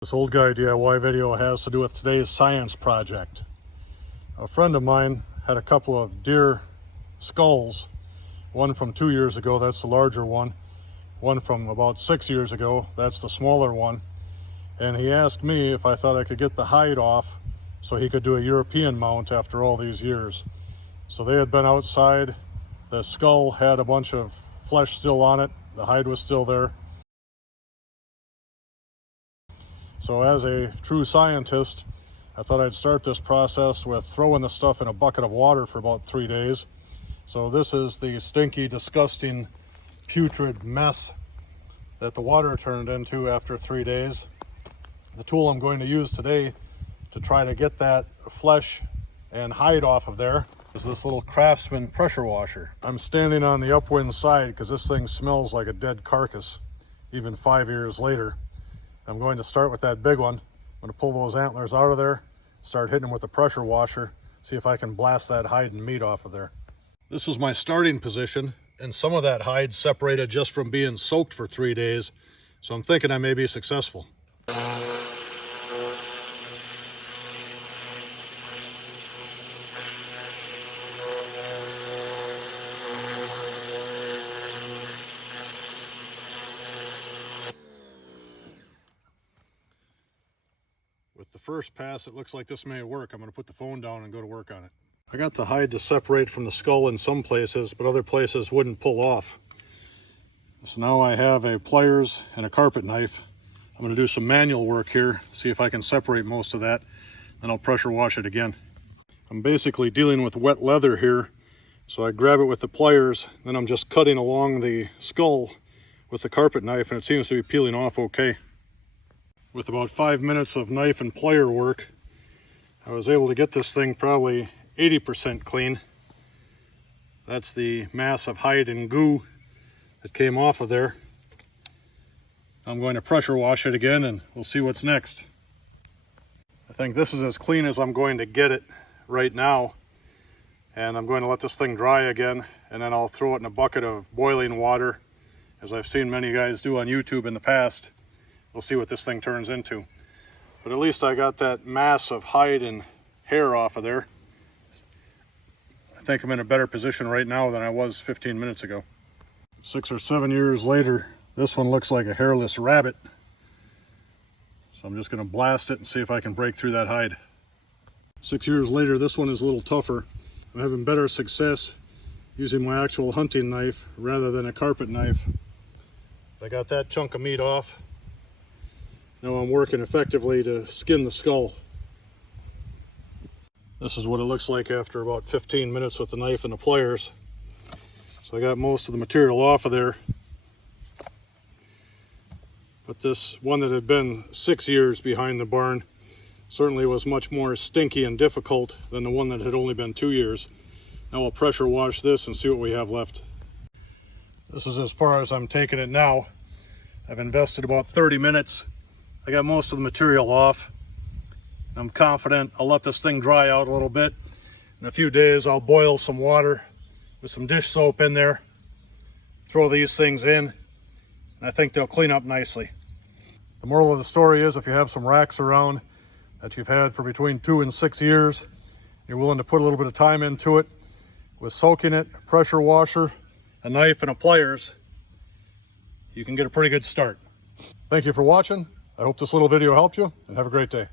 This old guy DIY video has to do with today's science project. A friend of mine had a couple of deer skulls, one from 2 years ago, that's the larger one from about 6 years ago, that's the smaller one, and he asked me if I thought I could get the hide off so he could do a European mount after all these years. So they had been outside, the skull had a bunch of flesh still on it, the hide was still there. So as a true scientist, I thought I'd start this process with throwing the stuff in a bucket of water for about 3 days. So this is the stinky, disgusting, putrid mess that the water turned into after 3 days. The tool I'm going to use today to try to get that flesh and hide off of there is this little Craftsman pressure washer. I'm standing on the upwind side because this thing smells like a dead carcass, even 5 years later. I'm going to start with that big one. I'm going to pull those antlers out of there, start hitting them with the pressure washer, see if I can blast that hide and meat off of there. This was my starting position, and some of that hide separated just from being soaked for 3 days, so I'm thinking I may be successful. With the first pass, it looks like this may work. I'm going to put the phone down and go to work on it. I got the hide to separate from the skull in some places, but other places wouldn't pull off. So now I have a pliers and a carpet knife. I'm going to do some manual work here, see if I can separate most of that, then I'll pressure wash it again. I'm basically dealing with wet leather here, so I grab it with the pliers, then I'm just cutting along the skull with the carpet knife, and it seems to be peeling off okay. With about 5 minutes of knife and plier work, I was able to get this thing probably 80% clean. That's the mass of hide and goo that came off of there. I'm going to pressure wash it again and we'll see what's next. I think this is as clean as I'm going to get it right now, and I'm going to let this thing dry again, and then I'll throw it in a bucket of boiling water, as I've seen many guys do on YouTube in the past. We'll see what this thing turns into. But at least I got that mass of hide and hair off of there. I think I'm in a better position right now than I was 15 minutes ago. 6 or 7 years later, this one looks like a hairless rabbit. So I'm just going to blast it and see if I can break through that hide. 6 years later, this one is a little tougher. I'm having better success using my actual hunting knife rather than a carpet knife. I got that chunk of meat off. Now I'm working effectively to skin the skull. This is what it looks like after about 15 minutes with the knife and the pliers. So I got most of the material off of there. But this one that had been 6 years behind the barn certainly was much more stinky and difficult than the one that had only been 2 years. Now I'll pressure wash this and see what we have left. This is as far as I'm taking it now. I've invested about 30 minutes. I got most of the material off. I'm confident I'll let this thing dry out a little bit. In a few days I'll boil some water with some dish soap in there, throw these things in, and I think they'll clean up nicely. The moral of the story is, if you have some racks around that you've had for between 2 and 6 years, you're willing to put a little bit of time into it, with soaking it, pressure washer, a knife and a pliers, you can get a pretty good start. Thank you for watching. I hope this little video helped you, and have a great day.